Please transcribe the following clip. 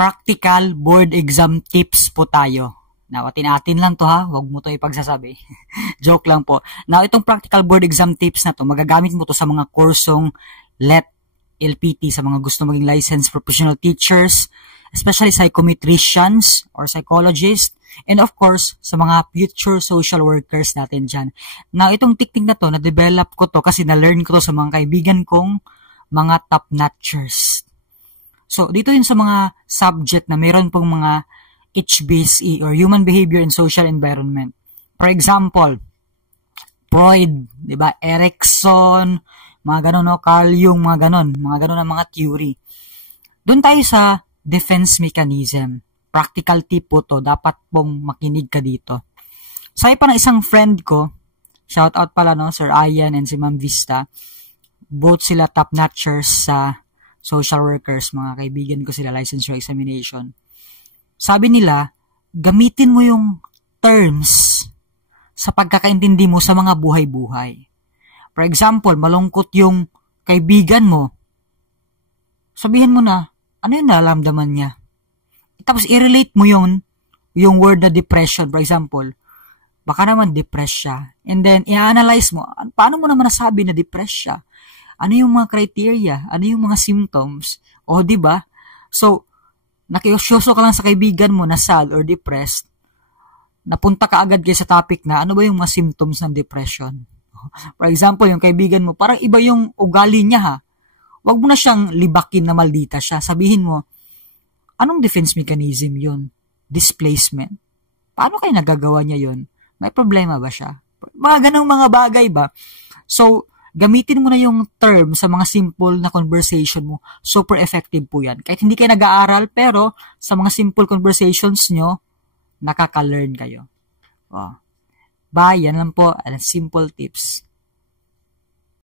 practical board exam tips po tayo. Now, atin lang to ha. Huwag mo to ipagsasabi. Joke lang po. Now, itong practical board exam tips na to, magagamit mo to sa mga kursong LET, LPT, sa mga gusto maging licensed professional teachers, especially psychometricians or psychologists, and of course, sa mga future social workers natin dyan. Now, itong technique na to, na-develop ko to kasi na-learn ko to sa mga kaibigan kong mga top-notchers. So, dito yun sa mga subject na mayroon pong mga HBSE or Human Behavior and Social Environment. For example, Freud, di ba? Erikson, mga ganon, no? Carl Jung, mga ganon na mga theory. Doon tayo sa defense mechanism. Practical tip po to, dapat pong makinig ka dito. Sabi pa ng isang friend ko, shout out pala no, Sir Ian and si Ma'am Vista, both sila top-notchers sa social workers, mga kaibigan ko sila, licensure examination. Sabi nila, gamitin mo yung terms sa pagkakaintindi mo sa mga buhay-buhay. For example, malungkot yung kaibigan mo. Sabihin mo na, ano yung nararamdaman niya? Tapos i-relate mo yung word na depression, for example. Baka naman depressed siya. And then, i-analyze mo, paano mo naman nasabi na depressed siya? Ano yung mga criteria? Ano yung mga symptoms? O, di ba? So, nakiusyoso ka lang sa kaibigan mo na sad or depressed, napunta ka agad kayo sa topic na ano ba yung mga symptoms ng depression. For example, yung kaibigan mo, parang iba yung ugali niya ha. Huwag mo na siyang libakin na maldita siya. Sabihin mo, anong defense mechanism yun? Displacement. Paano kayo nagagawa niya yun? May problema ba siya? Mga ganong mga bagay ba? So, gamitin mo na yung term sa mga simple na conversation mo. Super effective po yan. Kahit hindi kayo nag-aaral, pero sa mga simple conversations nyo, nakaka-learn kayo. Oh. Bye, yan lang po. Simple tips.